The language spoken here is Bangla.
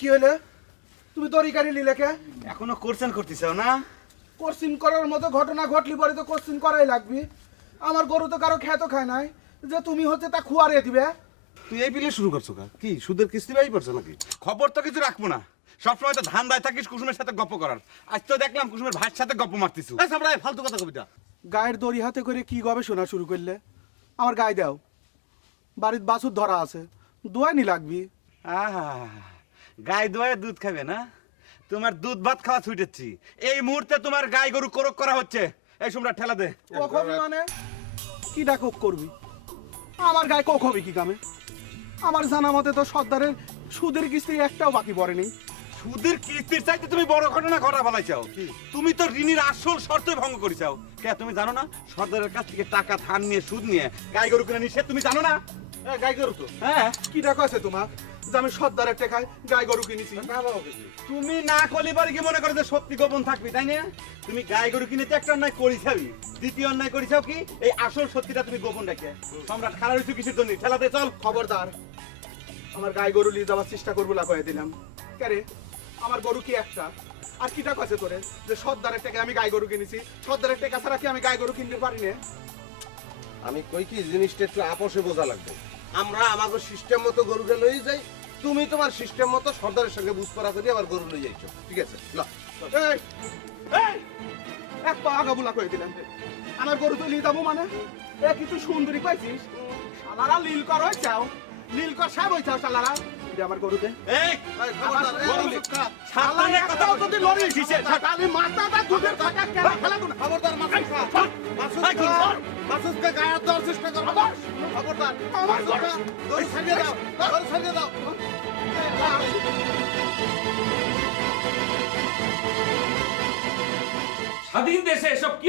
কি হইলে তুমি তরিকারি নিলে কে? এখনো কোশ্চেন করতেছ না? কোশ্চিন করার মতো ঘটনা ঘটলি পরে তো কোশ্চিন করাই লাগবে। আমার গরু তো কারো খেতো খায় নাই যে তুমি হচ্ছে তা খুয়ারে দিবে। তুই এই বিলে শুরু করছো কা? কি সুদের কিস্তি বাই পড়ছে নাকি? খবর তো কিছু রাখবো না, সবসময় তো ধান দায় থাকিস কুসুমের সাথে গপ্প করার। আজ তো দেখলাম কুসুমের ভাইয়ের সাথে গপ্প মারতিস। এই সামরাই ফালতু কথা কবিতা। গায়ের দড়ি হাতে করে কি গবেষণা শুরু করলে? আমার গায়ে দাও, বাড়ির বাছুর ধরা আছে, দোয়ানি লাগবি। আহা, গাই দোয়ায় দুধ খাবে না? তোমার দুধ ভাত খাওয়া ছুটেছি। এই মুহূর্তে তোমার গাই গরু কোরক করা হচ্ছে। এই সম্রাট ঠেলা দে। কখবি মানে কি ডাকক করবি? আমার গায়ে কখবি কি কামে? আমার জানা মতে তো সর্দারের সুদের কিস্তি একটাও বাকি পড়েনি। সুদের কিস্তির চাইতে তুমি বড় ঘটনা ঘটা ফেলাইছাও। তুমি তো ঋণের আসল শর্তই ভঙ্গ করেছাও। কে তুমি জানো না সর্দারের কাছ থেকে টাকা ধার নিয়ে সুদ নিয়ে গাই গরু কিনে নিষেধ তুমি জানো না? গাই গরু তো হ্যাঁ, কি ডাকা আছে তোমার যে আমি সর্দারের টাকায় গাই গরু কিনেছি? তুমি না কলিবার কি মনে করো যে সত্যি গোপন থাকবি, তাই না? তুমি গাই গরু কিনেতে একটা অন্যায় করিছাবি, দ্বিতীয় অন্যায় করিছাও কি এই আসল সত্যিটা তুমি গোপন রাখে। সম্রাট খারাপ হইছো কিসের জন্য? ঠেলাতে চল। খবরদার, আমার গাই গরু নিয়ে যাওয়ার চেষ্টা করবো না কয়ে দিলাম। কেরে আমার গরু কি একটা? আর কি টাকা আছে তোরে যে সর্দারের টাকা আমি গাই গরু কিনেছি? সর্দারের টাকা ছাড়া কি আমি গাই গরু কিনতে পারি না? আমি কই কি জিনিসটা একটু আপোষে বোঝা লাগবে। আমরা আমাকে সিস্টেম মতো গরুকে লই যাই, তুমি তোমার সিস্টেম মতো সর্দারের সঙ্গে বুঝপড়া করি আবার গরু লই যাইছো। ঠিক আছে ল। এই এই এক পা আগাবুলা কয়ে দিলাম। আমার গরু তুই নিয়ে যাবো মানে? এ কি তুই সুন্দরী পাইছিস? শালারা লীল কর হয়ে চাও, লীল কর সাহেব হয়ে চাও শালারা। দে আমার গরুতে। এই এই খবরদার, এই গরু চুপ থাক। সাবধানে কথা বল। যদি লড়িস আমি মাথাটা দুধের টাকা কেন ফেলা দু না? খবরদার মাসুদ খা। মাসুদকে গায়ে হাত দেওয়ার চেষ্টা করো। খবরদার। আমার গরু। গরু ছাড়িয়ে দাও, গরু ছাড়িয়ে দাও। স্বাধীন দেশে এসব কি